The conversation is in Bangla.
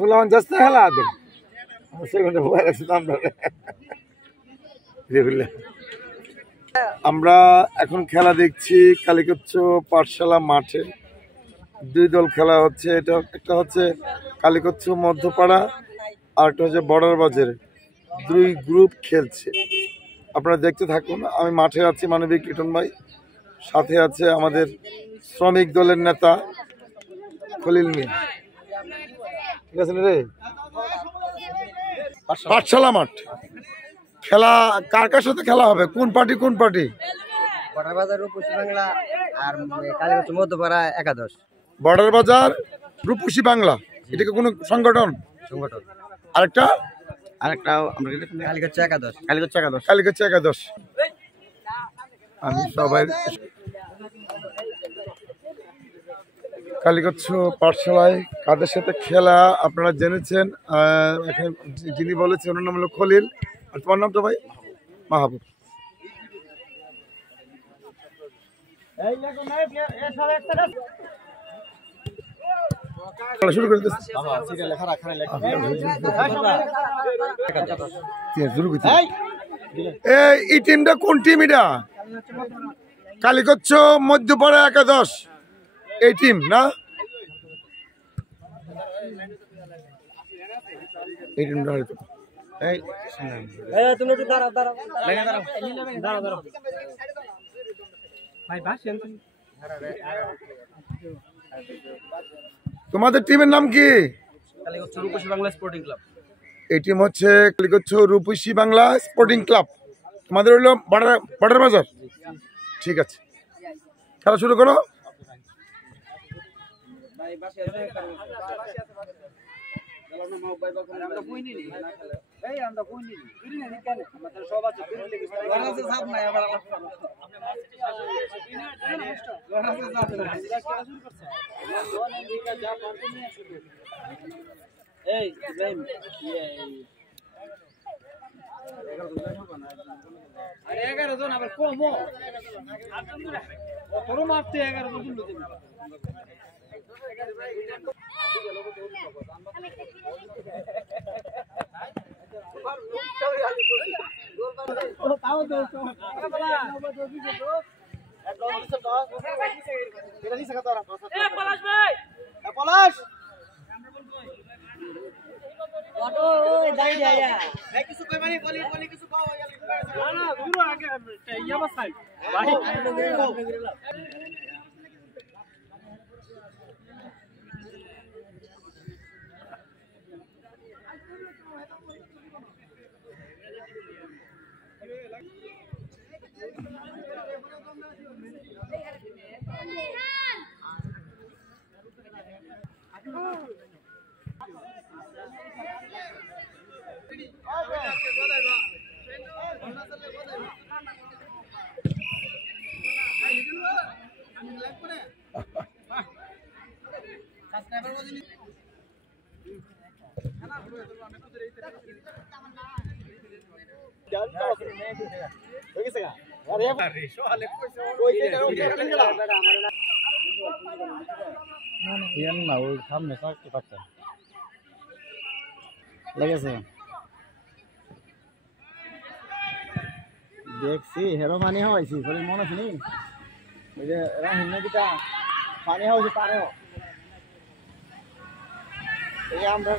ফুলামান যাচ্ছে খেলা আদম সেখানে ভয় লাগছে তো আমরা এখন খেলা দেখছি কালিকচ্ছ পাঠশালা মাঠে দুই দল খেলা হচ্ছে। এটা একটা হচ্ছে কালিকচ্ছ মধ্যপাড়া আর একটা হচ্ছে বর্ডার বাজার, দুই গ্রুপ খেলছে। আপনারা দেখতে থাকুন। আমি মাঠে আছি, মানবিক লিটন ভাই, সাথে আছে আমাদের শ্রমিক দলের নেতা খলিল মিয়া। ঠিক আছে রে, পাঠশালা মাঠ খেলা কার কার সাথে খেলা হবে? কোন পার্টি কোন পার্টি? বর্ডার বাজার রূপসী বাংলা আর কালীগঞ্জ মধ্যপাড়া একাদশ। বর্ডার বাজার রূপসী বাংলা, এটাকে কোনো সংগঠন? সংগঠন। আরেকটা কালীগঞ্জ একাদশ। কালীগঞ্জ একাদশ। আমি সবাই কালীগঞ্জ পাঠশালায় কাদের সাথে খেলা আপনারা জেনেছেন। এখানে যিনি বলেছেন ওনার নাম হলো খলিল। আর তোমার নামটা ভাই? মাহবুব। শুরু করে এই টিমটা কোন টিম? এটা কালীগঞ্জ মধ্যপাড়া একাদশ এই টিম না? এই টিমটা তোমাদের টিমের নাম কি? রূপসী বাংলা স্পোর্টিং ক্লাব। এই টিম হচ্ছে কালীগঞ্জ রূপসী বাংলা স্পোর্টিং ক্লাব। তোমাদের হইলো বর্ডার বাজার। ঠিক আছে, খেলা শুরু করো। আরে 11 জন আবার কমও তোর মারতে 11 জন তুলতে পলাশ ভাই, পলাশ ওই দাই যায়া ভাই কিছু কই মানে বলি কিছু কও না না দূর আগে ইয়া বাসাই ভাই দেখছি হেরো পানি হয়েছি মনে আছে নি? ওই যে রাহিন নদীটা পানি হয়েছে পারেও এই আমরা